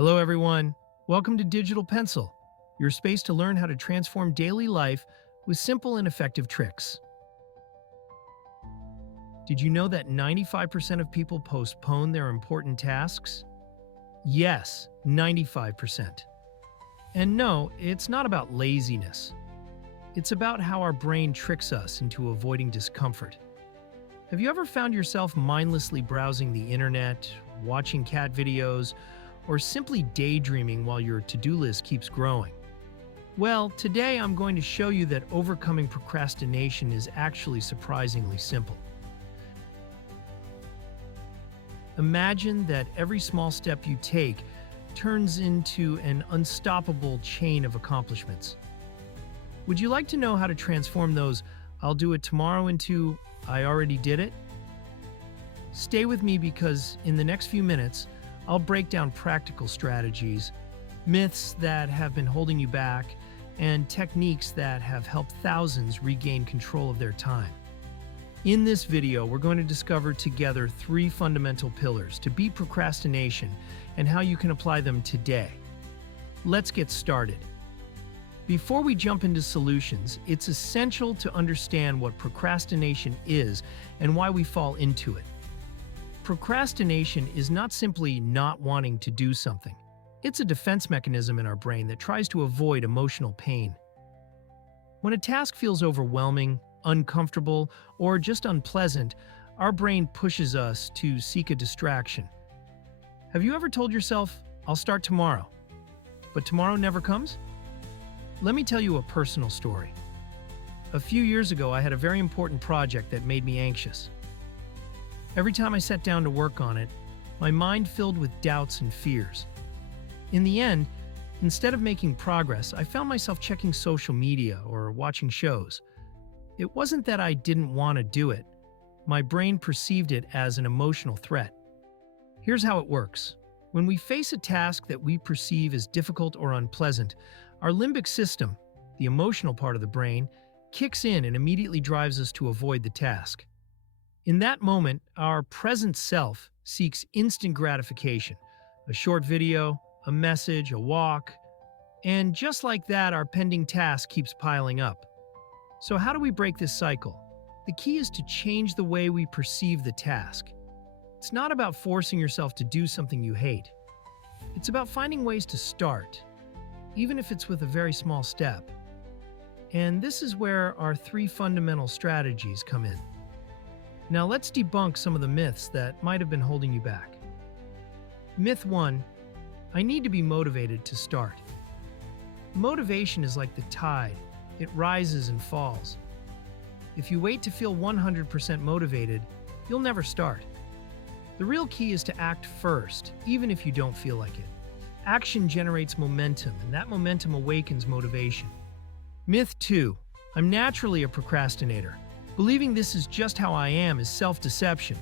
Hello, everyone. Welcome to Digital Pencil, your space to learn how to transform daily life with simple and effective tricks. Did you know that 95% of people postpone their important tasks? Yes, 95%. And no, it's not about laziness. It's about how our brain tricks us into avoiding discomfort. Have you ever found yourself mindlessly browsing the internet, watching cat videos, or simply daydreaming while your to-do list keeps growing? Well, today I'm going to show you that overcoming procrastination is actually surprisingly simple. Imagine that every small step you take turns into an unstoppable chain of accomplishments. Would you like to know how to transform those "I'll do it tomorrow" into "I already did it"? Stay with me because in the next few minutes, I'll break down practical strategies, myths that have been holding you back, and techniques that have helped thousands regain control of their time. In this video, we're going to discover together 3 fundamental pillars to beat procrastination and how you can apply them today. Let's get started. Before we jump into solutions, it's essential to understand what procrastination is and why we fall into it. Procrastination is not simply not wanting to do something. It's a defense mechanism in our brain that tries to avoid emotional pain. When a task feels overwhelming, uncomfortable, or just unpleasant, our brain pushes us to seek a distraction. Have you ever told yourself, "I'll start tomorrow," but tomorrow never comes? Let me tell you a personal story. A few years ago, I had a very important project that made me anxious. Every time I sat down to work on it, my mind filled with doubts and fears. In the end, instead of making progress, I found myself checking social media or watching shows. It wasn't that I didn't want to do it. My brain perceived it as an emotional threat. Here's how it works. When we face a task that we perceive as difficult or unpleasant, our limbic system, the emotional part of the brain, kicks in and immediately drives us to avoid the task. In that moment, our present self seeks instant gratification, a short video, a message, a walk, and just like that, our pending task keeps piling up. So how do we break this cycle? The key is to change the way we perceive the task. It's not about forcing yourself to do something you hate. It's about finding ways to start, even if it's with a very small step. And this is where our 3 fundamental strategies come in. Now let's debunk some of the myths that might have been holding you back. Myth 1, I need to be motivated to start. Motivation is like the tide. It rises and falls. If you wait to feel 100% motivated, you'll never start. The real key is to act first, even if you don't feel like it. Action generates momentum, and that momentum awakens motivation. Myth 2, I'm naturally a procrastinator. Believing this is just how I am is self-deception.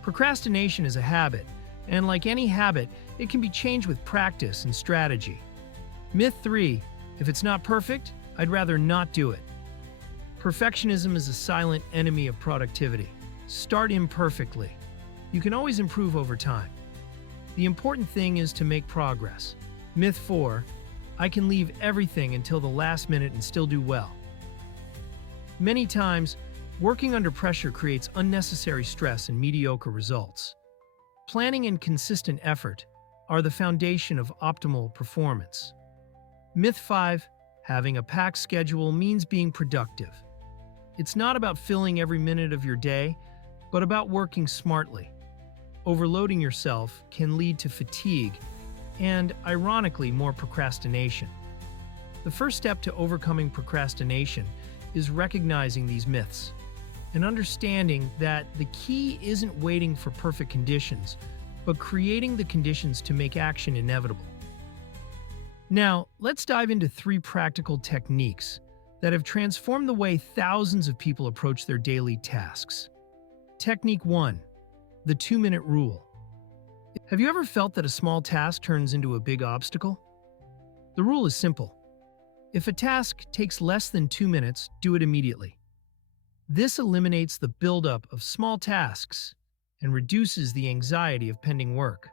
Procrastination is a habit, and like any habit, it can be changed with practice and strategy. Myth 3, if it's not perfect, I'd rather not do it. Perfectionism is a silent enemy of productivity. Start imperfectly. You can always improve over time. The important thing is to make progress. Myth 4, I can leave everything until the last minute and still do well. Many times, working under pressure creates unnecessary stress and mediocre results. Planning and consistent effort are the foundation of optimal performance. Myth 5, having a packed schedule means being productive. It's not about filling every minute of your day, but about working smartly. Overloading yourself can lead to fatigue and, ironically, more procrastination. The first step to overcoming procrastination is recognizing these myths and understanding that the key isn't waiting for perfect conditions, but creating the conditions to make action inevitable. Now, let's dive into 3 practical techniques that have transformed the way thousands of people approach their daily tasks. Technique 1, the 2-minute rule. Have you ever felt that a small task turns into a big obstacle? The rule is simple. If a task takes less than 2 minutes, do it immediately. This eliminates the buildup of small tasks and reduces the anxiety of pending work.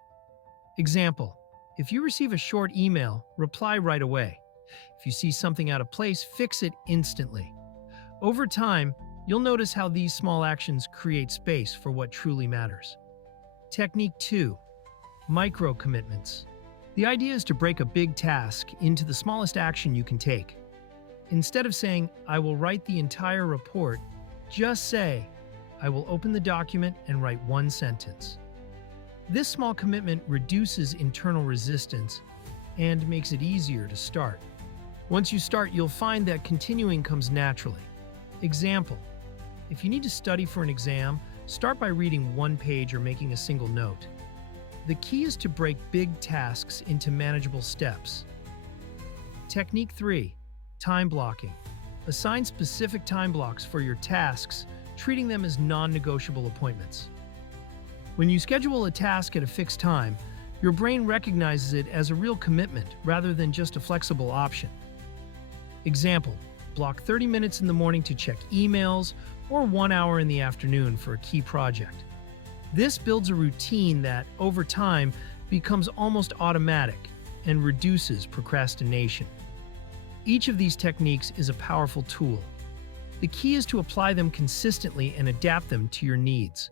Example, If you receive a short email, reply right away. If you see something out of place, fix it instantly. Over time, you'll notice how these small actions create space for what truly matters. Technique 2. Micro commitments. The idea is to break a big task into the smallest action you can take. Instead of saying, "I will write the entire report," just say, "I will open the document and write one sentence." This small commitment reduces internal resistance and makes it easier to start. Once you start, you'll find that continuing comes naturally. Example: if you need to study for an exam, start by reading one page or making a single note. The key is to break big tasks into manageable steps. Technique 3. Time blocking. Assign specific time blocks for your tasks, treating them as non-negotiable appointments. When you schedule a task at a fixed time, your brain recognizes it as a real commitment rather than just a flexible option. Example: block 30 minutes in the morning to check emails or 1 hour in the afternoon for a key project. This builds a routine that, over time, becomes almost automatic and reduces procrastination. Each of these techniques is a powerful tool. The key is to apply them consistently and adapt them to your needs.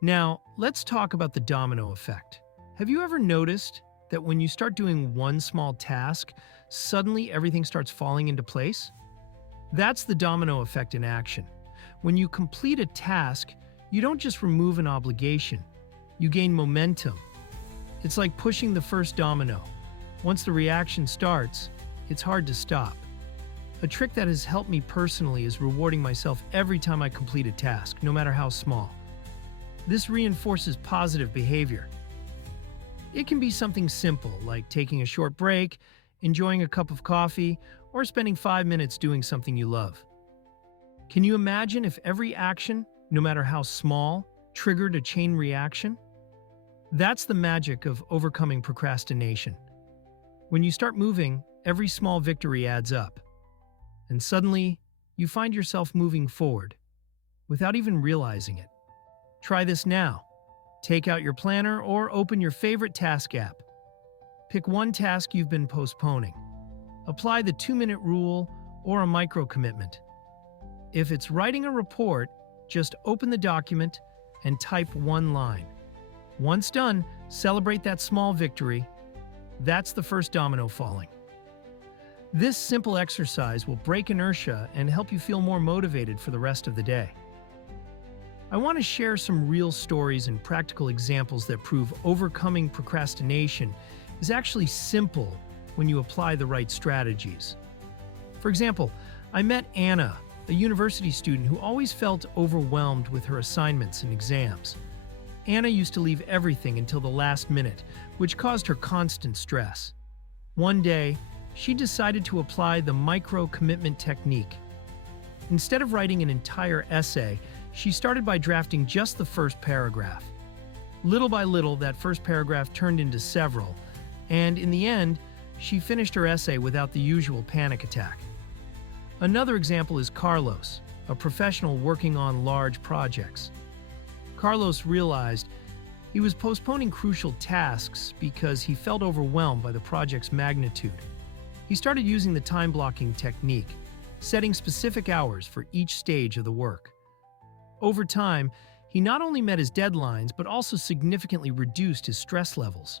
Now, let's talk about the domino effect. Have you ever noticed that when you start doing one small task, suddenly everything starts falling into place? That's the domino effect in action. When you complete a task, you don't just remove an obligation, you gain momentum. It's like pushing the first domino. Once the reaction starts, it's hard to stop. A trick that has helped me personally is rewarding myself every time I complete a task, no matter how small. This reinforces positive behavior. It can be something simple, like taking a short break, enjoying a cup of coffee, or spending 5 minutes doing something you love. Can you imagine if every action, no matter how small, triggered a chain reaction? That's the magic of overcoming procrastination. When you start moving, every small victory adds up. And suddenly, you find yourself moving forward, without even realizing it. Try this now. Take out your planner or open your favorite task app. Pick one task you've been postponing. Apply the 2-minute rule or a micro commitment. If it's writing a report, just open the document and type one line. Once done, celebrate that small victory. That's the first domino falling. This simple exercise will break inertia and help you feel more motivated for the rest of the day. I want to share some real stories and practical examples that prove overcoming procrastination is actually simple when you apply the right strategies. For example, I met Anna, a university student who always felt overwhelmed with her assignments and exams. Anna used to leave everything until the last minute, which caused her constant stress. One day, she decided to apply the micro-commitment technique. Instead of writing an entire essay, she started by drafting just the first paragraph. Little by little, that first paragraph turned into several, and in the end, she finished her essay without the usual panic attack. Another example is Carlos, a professional working on large projects. Carlos realized he was postponing crucial tasks because he felt overwhelmed by the project's magnitude. He started using the time blocking technique, setting specific hours for each stage of the work. Over time, he not only met his deadlines but also significantly reduced his stress levels.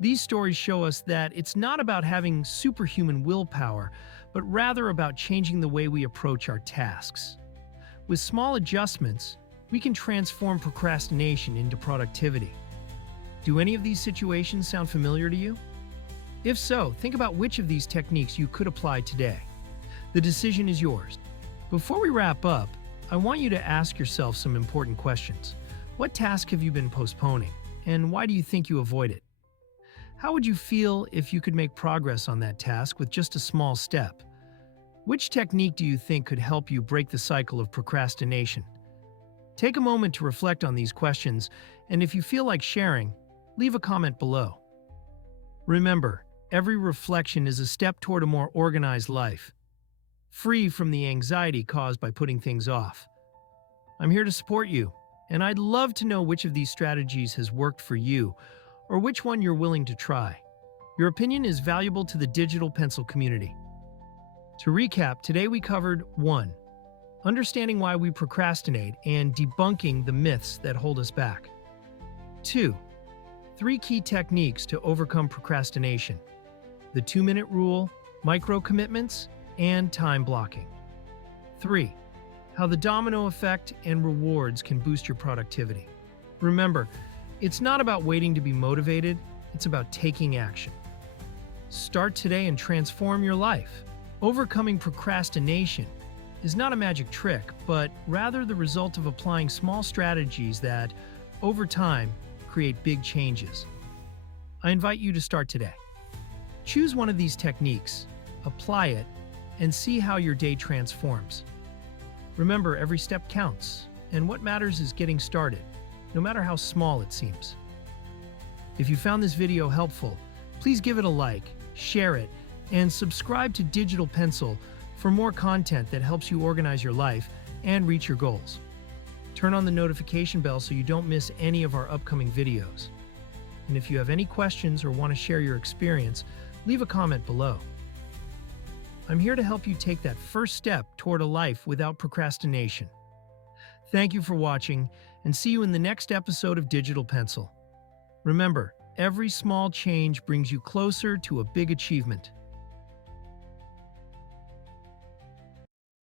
These stories show us that it's not about having superhuman willpower, but rather about changing the way we approach our tasks. With small adjustments, we can transform procrastination into productivity. Do any of these situations sound familiar to you? If so, think about which of these techniques you could apply today. The decision is yours. Before we wrap up, I want you to ask yourself some important questions. What task have you been postponing, and why do you think you avoid it? How would you feel if you could make progress on that task with just a small step? Which technique do you think could help you break the cycle of procrastination? Take a moment to reflect on these questions, and if you feel like sharing, leave a comment below. Remember, every reflection is a step toward a more organized life, free from the anxiety caused by putting things off. I'm here to support you, and I'd love to know which of these strategies has worked for you, or which one you're willing to try. Your opinion is valuable to the digital pencil community. To recap, today we covered 1. Understanding why we procrastinate and debunking the myths that hold us back. 2. 3 key techniques to overcome procrastination: the 2-minute rule, micro commitments, and time blocking. 3. How the domino effect and rewards can boost your productivity. Remember, it's not about waiting to be motivated, it's about taking action. Start today and transform your life. Overcoming procrastination is not a magic trick, but rather the result of applying small strategies that, over time, create big changes. I invite you to start today. Choose one of these techniques, apply it, and see how your day transforms. Remember, every step counts, and what matters is getting started, no matter how small it seems. If you found this video helpful, please give it a like, share it, and subscribe to Digital Pencil for more content that helps you organize your life and reach your goals. Turn on the notification bell so you don't miss any of our upcoming videos. And if you have any questions or want to share your experience, leave a comment below. I'm here to help you take that first step toward a life without procrastination. Thank you for watching, and see you in the next episode of Digital Pencil. Remember, every small change brings you closer to a big achievement.